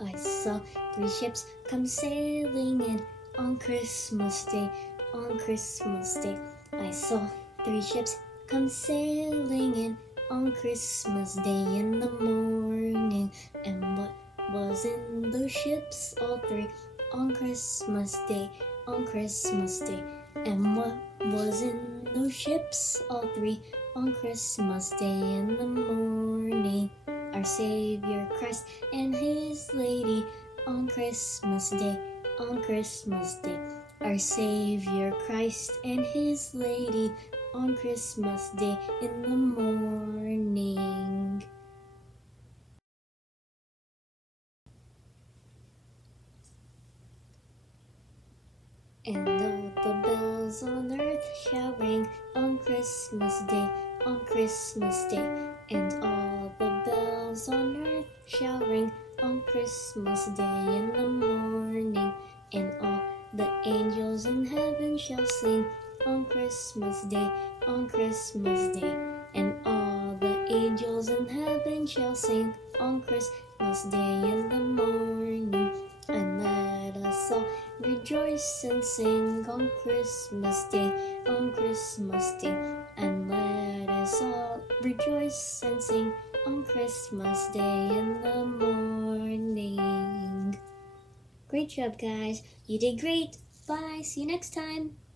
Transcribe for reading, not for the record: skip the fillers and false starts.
I saw three ships come sailing in on Christmas Day. On Christmas Day, I saw three ships come sailing in on Christmas Day in the morning. And what was in those ships? All three on Christmas Day. On Christmas Day. And what was in those ships? All three on Christmas Day in the morning. Our Savior Christ and His Lady on Christmas Day. On Christmas Day. Our Savior Christ and His Lady on Christmas Day in the morning. And all the bells on earth shall ring on Christmas Day. On Christmas Day. And all the bells on earth shall ring on Christmas Day in the morning. And all the angels in heaven shall sing on Christmas Day. On Christmas Day. And all the angels in heaven shall sing on Christmas Day in the morning. And let us all rejoice and sing on Christmas Day. On Christmas Day. And let us all rejoice and sing on Christmas Day in the morning. Great job, guys. You did great. Bye. See you next time.